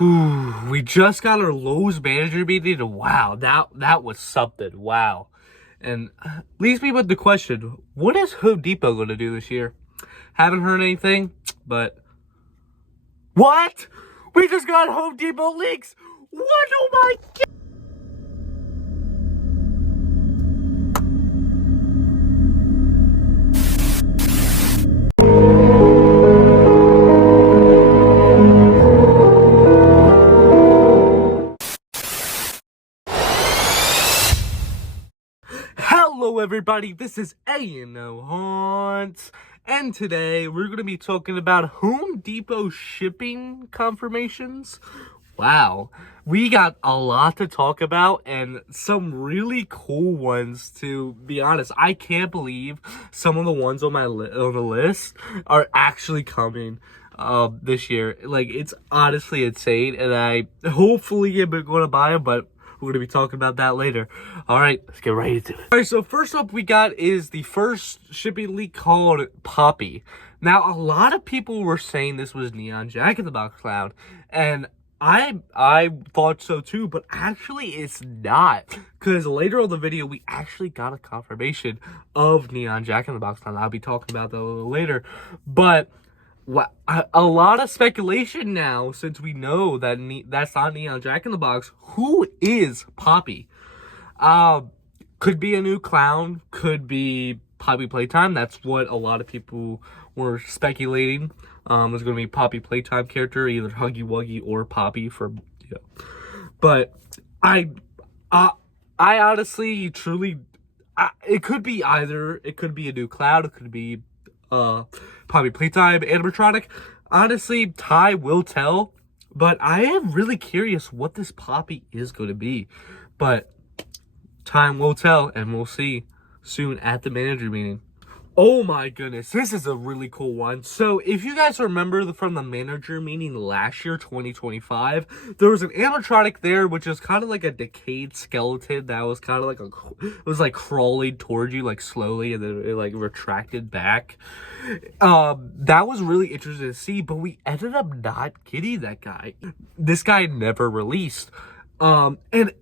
Whew, we just got our Lowe's manager meeting. Wow, that was something. Wow. And leaves me with the question, what is Home Depot going to do this year? Haven't heard anything, but... What? We just got Home Depot leaks! What? Oh my God! Hello everybody, this is A&O Hunt, and today we're going to be talking about Home Depot shipping confirmations. Wow, we got a lot to talk about and some really cool ones, to be honest. I can't believe some of the ones on on the list are actually coming this year. Like, it's honestly insane, and I hopefully am going to buy them, but we're going to be talking about that later. All right, let's get right into it. All right, so first up we got is the first shipping leak called Poppy. Now, a lot of people were saying this was Neon Jack in the Box Cloud, and I thought so too, but actually it's not. Because later on the video, we actually got a confirmation of Neon Jack in the Box Cloud. I'll be talking about that a little later. But a lot of speculation now, since we know that that's not Neon Jack in the Box. Who is Poppy? Could be a new clown, could be Poppy Playtime. That's what a lot of people were speculating. Was going to be Poppy Playtime character, either Huggy Wuggy or Poppy for, you know. But I honestly, truly, it could be either. It could be a new cloud. It could be Poppy Playtime animatronic. Honestly, time will tell, but I am really curious what this Poppy is going to be. But time will tell, and we'll see soon at the manager meeting. Oh my goodness, this is a really cool one. So if you guys remember from the manager meeting last year, 2025, there was an animatronic there, which is kind of like a decayed skeleton that was kind of like it was like crawling towards you, like slowly, and then it like retracted back. That was really interesting to see, but we ended up not getting that guy. This guy never released. And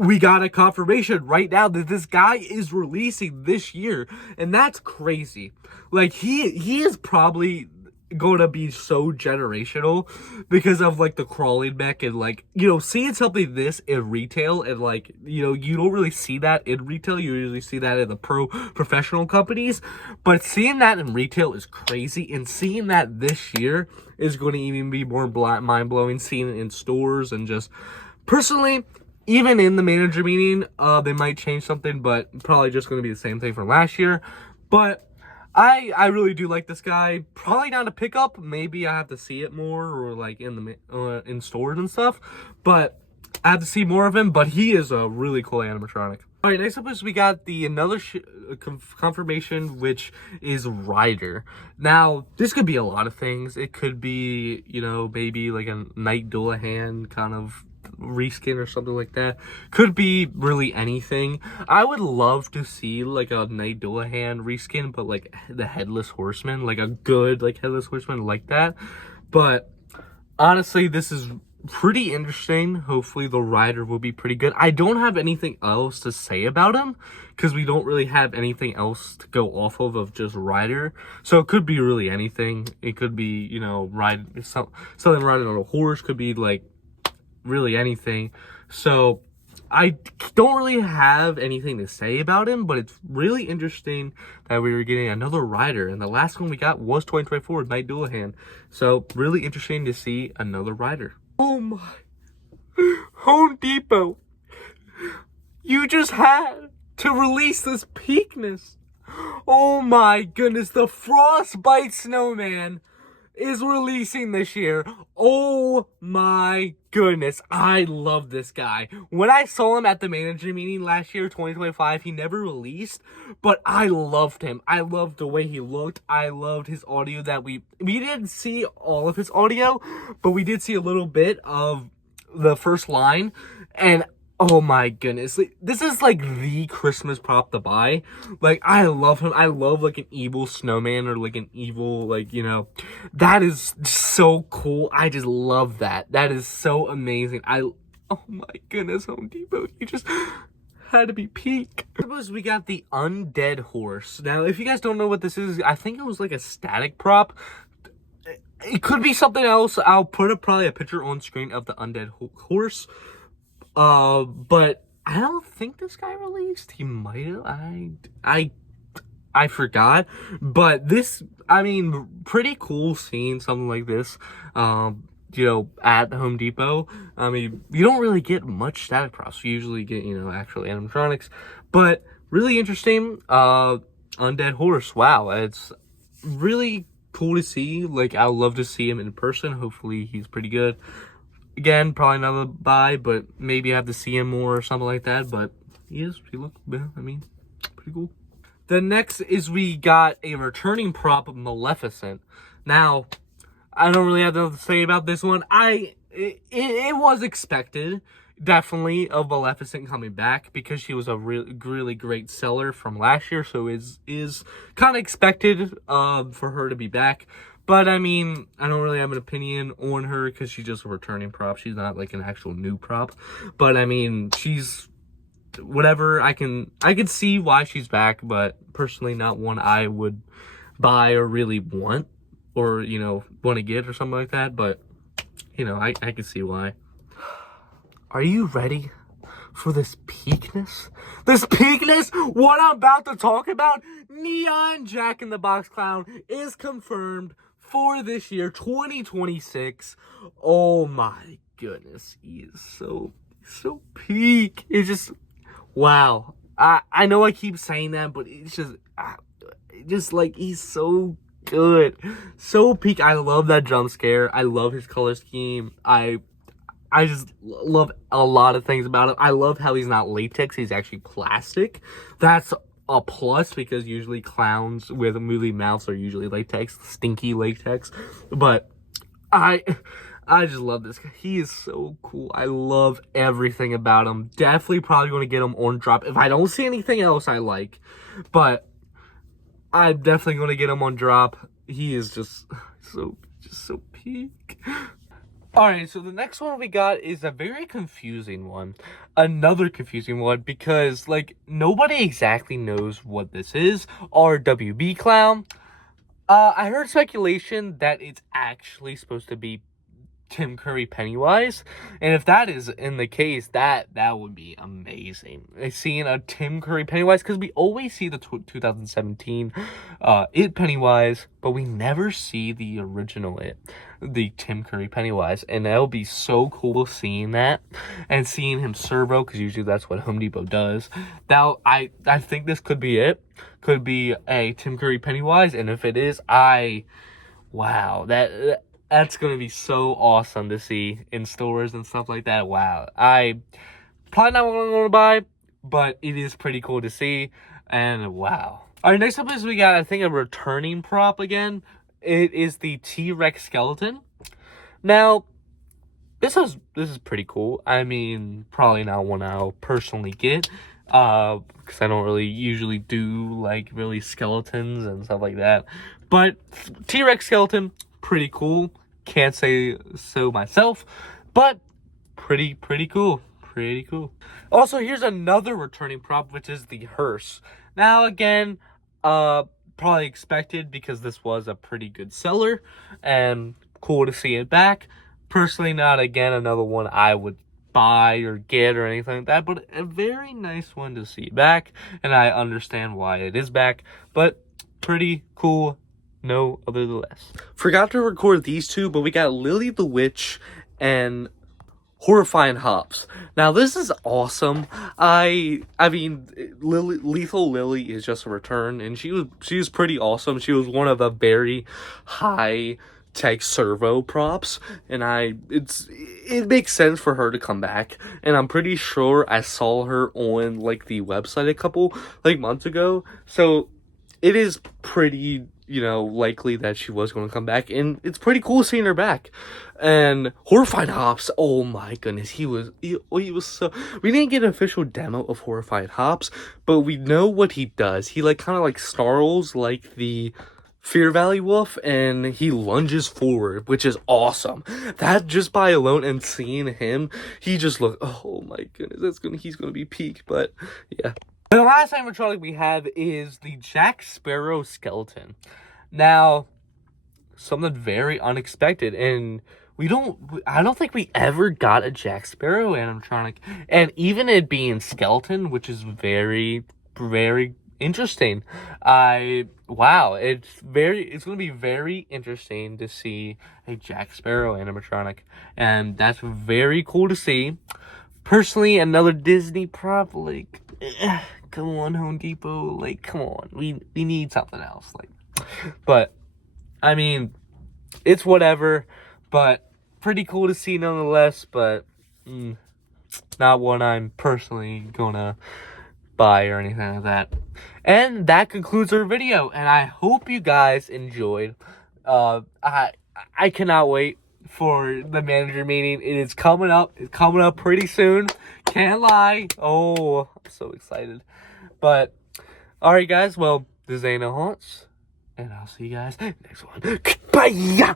we got a confirmation right now that this guy is releasing this year, and that's crazy. Like, he is probably going to be so generational because of like the crawling mech, and like, you know, seeing something this in retail, and like, you know, you don't really see that in retail. You usually see that in the professional companies, but seeing that in retail is crazy, and seeing that this year is going to even be more mind-blowing, seeing it in stores. And just personally, even in the manager meeting, they might change something, but probably just going to be the same thing from last year. But I really do like this guy. Probably not a pickup. Maybe I have to see it more, or like in stores and stuff. But I have to see more of him. But he is a really cool animatronic. All right, next up is we got another confirmation, which is Ryder. Now, this could be a lot of things. It could be, you know, maybe like a Night Dullahan kind of reskin or something like that. Could be really anything. I would love to see like a Night Dullahan reskin, but like the Headless Horseman, like a good like Headless Horseman like that. But honestly, this is pretty interesting. Hopefully the Rider will be pretty good. I don't have anything else to say about him because we don't really have anything else to go off of just Rider. So it could be really anything. It could be, you know, something riding on a horse. Could be like really anything. So I don't really have anything to say about him, but it's really interesting that we were getting another Rider, and the last one we got was 2024 Night Dullahan. So really interesting to see another Rider. Oh my, Home Depot, you just had to release this peakness. Oh my goodness, the Frostbite Snowman is releasing this year. Oh my goodness, I love this guy. When I saw him at the manager meeting last year, 2025, he never released, but I loved him. I loved the way he looked. I loved his audio that we didn't see all of his audio, but we did see a little bit of the first line, and Oh my goodness. Like, this is like the Christmas prop to buy. Like, I love him. I love like an evil snowman or like an evil, like, you know, that is so cool. I just love that. That is so amazing. Oh my goodness, Home Depot. You just had to be peak. Suppose we got the undead horse. Now, if you guys don't know what this is, I think it was like a static prop. It could be something else. I'll put probably a picture on screen of the undead horse. But I don't think this guy released. He might have. I forgot. But this, I mean, pretty cool seeing something like this, you know, at Home Depot. I mean, you don't really get much static props. You usually get, you know, actual animatronics. But really interesting, undead horse. Wow, it's really cool to see. Like, I'd love to see him in person. Hopefully he's pretty good. Again, probably not a buy, but maybe I have to see him more or something like that. But he looked, I mean, pretty cool. The next is we got a returning prop, Maleficent. Now, I don't really have nothing to say about this one. It was expected, definitely, of Maleficent coming back because she was a really great seller from last year. So is kind of expected for her to be back. But, I mean, I don't really have an opinion on her because she's just a returning prop. She's not, like, an actual new prop. But, I mean, she's whatever. I can see why she's back, but personally not one I would buy or really want or, you know, want to get or something like that. But, you know, I can see why. Are you ready for this peakness? This peakness? What I'm about to talk about? Neon Jack in the Box Clown is confirmed for this year, 2026. Oh my goodness, he is so peak. It's just, wow. I know I keep saying that, but it's just like, he's so good, so peak. I love that jump scare. I love his color scheme. I just love a lot of things about him. I love how he's not latex, he's actually plastic. That's a plus because usually clowns with movie mouths are usually latex, stinky latex. But I just love this guy. He is so cool. I love everything about him. Definitely probably going to get him on drop if I don't see anything else I like. But I'm definitely going to get him on drop. He is just so peak. Alright, so the next one we got is a very confusing one. Another confusing one because, like, nobody exactly knows what this is. RWB Clown. I heard speculation that it's actually supposed to be Tim Curry Pennywise, and if that is in the case, that would be amazing. Seeing a Tim Curry Pennywise, because we always see the 2017 It Pennywise, but we never see the original It, the Tim Curry Pennywise, and that'll be so cool seeing that and seeing him servo, because usually that's what Home Depot does. Now I think this could be it. Could be a Tim Curry Pennywise, and if it is, wow, that's going to be so awesome to see in stores and stuff like that. Wow. I probably not going to buy, but it is pretty cool to see. And wow. All right, next up is we got, I think, a returning prop again. It is the T-Rex skeleton. Now, this is pretty cool. I mean, probably not one I'll personally get. Because I don't really usually do, like, really skeletons and stuff like that. But T-Rex skeleton, pretty cool. Can't say so myself, but pretty cool. Pretty cool. Also, here's another returning prop, which is the hearse. Now, again, probably expected because this was a pretty good seller and cool to see it back. Personally, not, again, another one I would buy or get or anything like that, but a very nice one to see back, and I understand why it is back, but pretty cool. No other than less. Forgot to record these two, but we got Lily the Witch and Horrifying Hops. Now this is awesome. I mean, Lethal Lily is just a return, and she was pretty awesome. She was one of the very high tech servo props, and it makes sense for her to come back. And I'm pretty sure I saw her on like the website a couple like months ago, so it is pretty you know, likely that she was going to come back, and it's pretty cool seeing her back. And Horrified Hops, oh my goodness, he was so, we didn't get an official demo of Horrified Hops, but we know what he does. He like kind of like snarls like the Fear Valley Wolf, and he lunges forward, which is awesome. That just by alone, and seeing him, he just looked, oh my goodness, he's gonna be peak. But yeah. And the last animatronic we have is the Jack Sparrow skeleton. Now, something very unexpected, and I don't think we ever got a Jack Sparrow animatronic, and even it being skeleton, which is very, very interesting. Wow, it's gonna be very interesting to see a Jack Sparrow animatronic, and that's very cool to see. Personally, another Disney prop, like, come on, Home Depot, like, come on, we need something else, like, but I mean, it's whatever, but pretty cool to see nonetheless, but not one I'm personally gonna buy or anything like that. And that concludes our video, and I hope you guys enjoyed. I cannot wait for the manager meeting. It is coming up. It's coming up pretty soon. Can't lie. Oh, I'm so excited. But alright guys, well, this ain't no haunts, and I'll see you guys next one. Bye.